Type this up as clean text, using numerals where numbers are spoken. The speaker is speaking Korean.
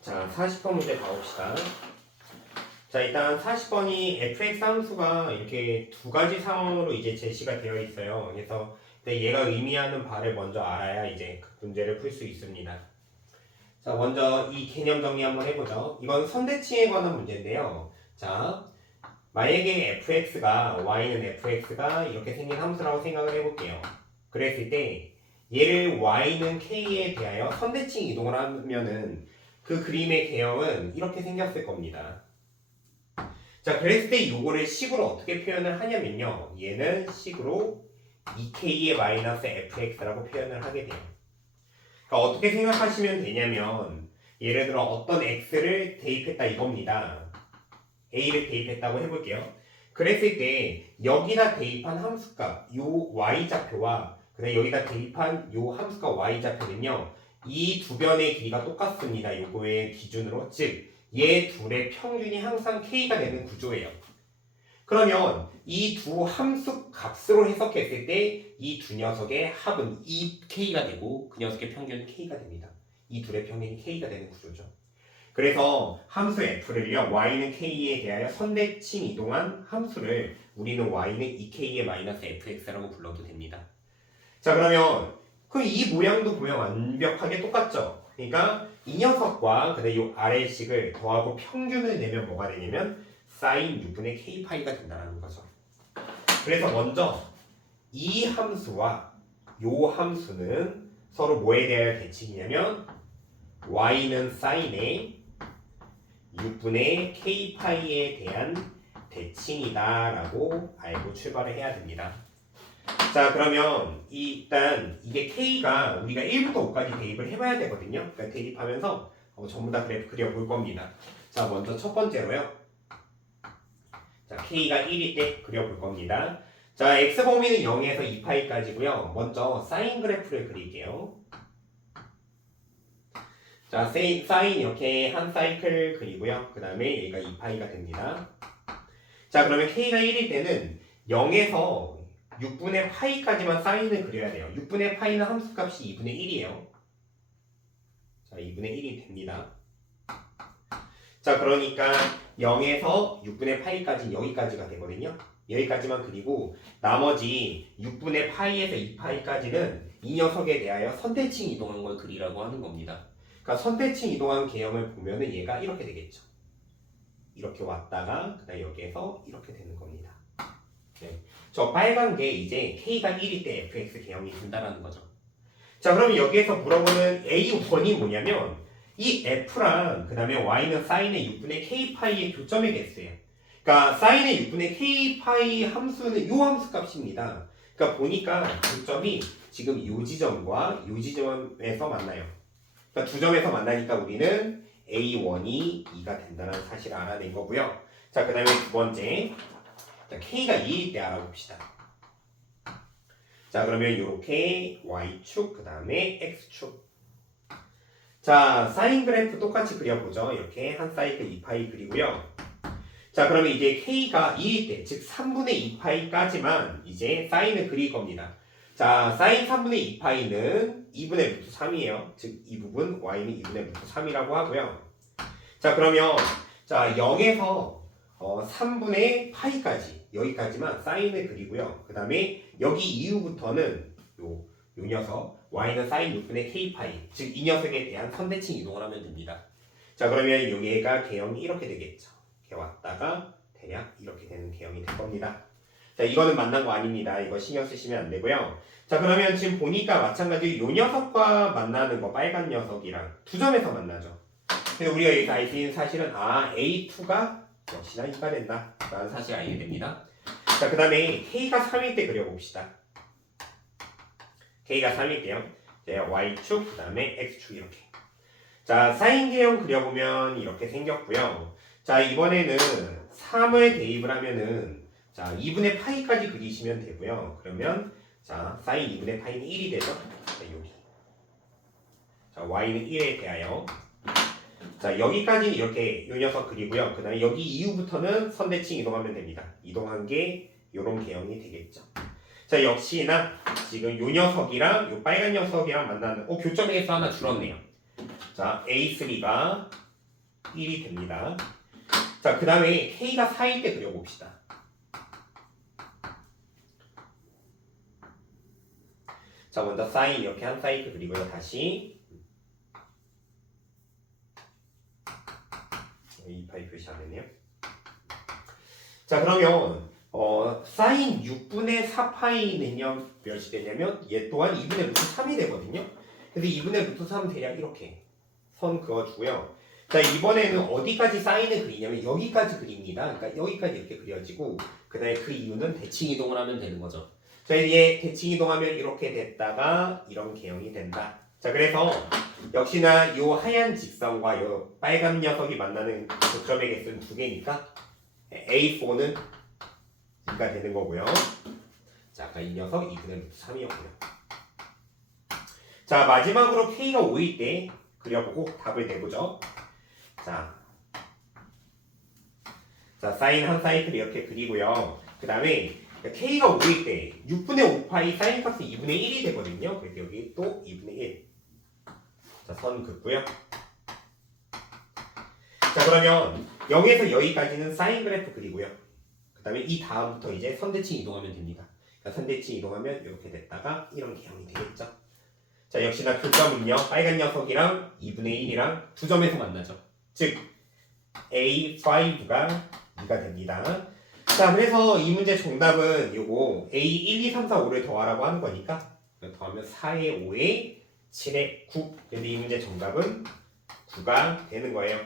자, 40번 문제 가봅시다. 자, 일단 40번이 fx 함수가 이렇게 두 가지 상황으로 이제 제시가 되어 있어요. 그래서 얘가 의미하는 바를 먼저 알아야 이제 그 문제를 풀 수 있습니다. 자, 먼저 이 개념 정리 한번 해보죠. 이건 선대칭에 관한 문제인데요. 자, 만약에 fx가 y는 fx가 이렇게 생긴 함수라고 생각을 해볼게요. 그랬을 때 얘를 y는 k에 대하여 선대칭 이동을 하면은 그 그림의 개형은 이렇게 생겼을 겁니다. 자, 그랬을 때 요거를 식으로 어떻게 표현을 하냐면요. 얘는 식으로 2k의 마이너스 fx라고 표현을 하게 돼요. 그러니까 어떻게 생각하시면 되냐면 예를 들어 어떤 x를 대입했다 이겁니다. a를 대입했다고 해볼게요. 그랬을 때 여기다 대입한 함수값 요 y좌표와 그다음에 여기다 대입한 요 함수값 y좌표는요. 이 두 변의 길이가 똑같습니다. 요거의 기준으로 즉 얘 둘의 평균이 항상 k가 되는 구조예요. 그러면 이 두 함수 값으로 해석했을 때 이 두 녀석의 합은 2k가 되고 그 녀석의 평균은 k가 됩니다. 이 둘의 평균이 k가 되는 구조죠. 그래서 함수 f를요 y는 k에 대하여 선대칭 이동한 함수를 우리는 y는 2k의 마이너스 fx라고 불러도 됩니다. 자, 그러면 그 이 모양도 보면 완벽하게 똑같죠. 그러니까 이 녀석과 그다음에 이 아래식을 더하고 평균을 내면 뭐가 되냐면 sin 6분의 k파이가 된다는 거죠. 그래서 먼저 이 함수와 요 함수는 서로 뭐에 대하여 대칭이냐면 y는 sin의 6분의 k파이에 대한 대칭이다 라고 알고 출발을 해야 됩니다. 자, 그러면 일단 이게 k가 우리가 1부터 5까지 대입을 해봐야 되거든요. 그러니까 대입하면서 전부 다 그래프 그려볼 겁니다. 자, 먼저 첫 번째로요. 자, k가 1일 때 그려볼 겁니다. 자, x범위는 0에서 2파이까지고요. 먼저 사인 그래프를 그릴게요. 자, 사인 이렇게 한 사이클 그리고요. 그 다음에 여기가 2파이가 됩니다. 자, 그러면 k가 1일 때는 0에서 6분의 파이까지만 사인을 그려야 돼요. 6분의 파이는 함수값이 2분의 1이에요. 자, 2분의 1이 됩니다. 자, 그러니까 0에서 6분의 파이까지 여기까지가 되거든요. 여기까지만 그리고 나머지 6분의 파이에서 2파이까지는 이 녀석에 대하여 선대칭 이동한 걸 그리라고 하는 겁니다. 그러니까 선대칭 이동한 개념을 보면은 얘가 이렇게 되겠죠. 이렇게 왔다가 그다음 여기에서 이렇게 되는 겁니다. 네. 저 빨간 게 이제 k가 1일 때 fx 개형이 된다라는 거죠. 자, 그럼 여기에서 물어보는 A1이 뭐냐면 이 f랑 그 다음에 y는 sin의 6분의 k파이의 교점의 개수예요. 그러니까 sin의 6분의 k파이 함수는 요 함수 값입니다. 그러니까 보니까 교점이 지금 요 지점과 요 지점에서 만나요. 그러니까 두 점에서 만나니까 우리는 A1이 2가 된다는 사실을 알아낸 거고요. 자, 그 다음에 두 번째. 자, k가 2일 때 알아봅시다. 자, 그러면 이렇게 y축, 그 다음에 x축. 자, 사인 그래프 똑같이 그려보죠. 이렇게 한 사이클 2파이 그리고요. 자, 그러면 이제 k가 2일 때, 즉 3분의 2파이까지만 이제 사인을 그릴 겁니다. 자, 사인 3분의 2파이는 2분의 루트 3이에요. 즉 이 부분 y는 2분의 루트 3이라고 하고요. 자, 그러면 자 0에서 3분의 파이까지 여기까지만 사인을 그리고요. 그 다음에 여기 이후부터는 요 녀석 y는 사인 6분의 k파이 즉 이 녀석에 대한 선대칭 이동을 하면 됩니다. 자, 그러면 여기가 개형이 이렇게 되겠죠. 이렇게 왔다가 대략 이렇게 되는 개형이 될 겁니다. 자, 이거는 만난 거 아닙니다. 이거 신경 쓰시면 안 되고요. 자, 그러면 지금 보니까 마찬가지로 요 녀석과 만나는 거 빨간 녀석이랑 두 점에서 만나죠. 근데 우리가 여기서 알 수 있는 사실은 A2가 역시나 2가 된다 라는 사실을 알게 됩니다. 자, 그 다음에 K가 3일 때 그려봅시다. K가 3일 때요. Y축, 그 다음에 X축 이렇게. 자, 사인 개형 그려보면 이렇게 생겼고요. 자, 이번에는 3을 대입을 하면은 자, 2분의 파이까지 그리시면 되고요. 그러면 자, 사인 2분의 파이는 1이 되죠. 자, 여기. 자, Y는 1에 대하여 자, 여기까지는 이렇게 요 녀석 그리고요. 그 다음에 여기 이후부터는 선대칭 이동하면 됩니다. 이동한 게 요런 개형이 되겠죠. 자, 역시나 지금 요 녀석이랑 요 빨간 녀석이랑 만나는 교점의 개수 하나 줄었네요. 자, A3가 1이 됩니다. 자, 그 다음에 K가 4일 때 그려봅시다. 자, 먼저 사인 이렇게 한 사이클 그리고요. 다시 이 파이 표시 안 했네요. 자, 그러면 사인 6분의 4파이는요 몇이 되냐면 얘 또한 2분의 루트 3이 되거든요. 그래서 2분의 루트 3 대략 이렇게 선 그어주고요. 자, 이번에는 어디까지 사인을 그리냐면 여기까지 그립니다. 그러니까 여기까지 이렇게 그려지고 그 다음에 그 이유는 대칭 이동을 하면 되는 거죠. 자, 이제 대칭 이동하면 이렇게 됐다가 이런 개형이 된다. 자, 그래서 역시나 요 하얀 직선과 요 빨간 녀석이 만나는 교점의 개수는 두 개니까 A4는 2가 되는 거고요. 자, 아까 이 녀석 2분의 루트 3이었고요. 자, 마지막으로 K가 5일 때 그려보고 답을 내보죠. 자, 사인 한 사이클 이렇게 그리고요. 그 다음에 K가 5일 때 6분의 5파이 사인 값은 2분의 1이 되거든요. 그래서 여기 또 2분의 1. 자, 선 긋고요. 자, 그러면 여기에서 여기까지는 사인 그래프 그리고요. 그 다음에 이 다음부터 이제 선대칭 이동하면 됩니다. 그러니까 선대칭 이동하면 이렇게 됐다가 이런 개형이 되겠죠. 자, 역시나 그 점은요. 빨간 녀석이랑 2분의 1이랑 두 점에서 만나죠. 즉 A5가 2가 됩니다. 자, 그래서 이 문제 정답은 요거 A 1, 2, 3, 4, 5를 더하라고 하는 거니까 더하면 4에 5에 7에 9. 그래서 이 문제 정답은 9가 되는 거예요.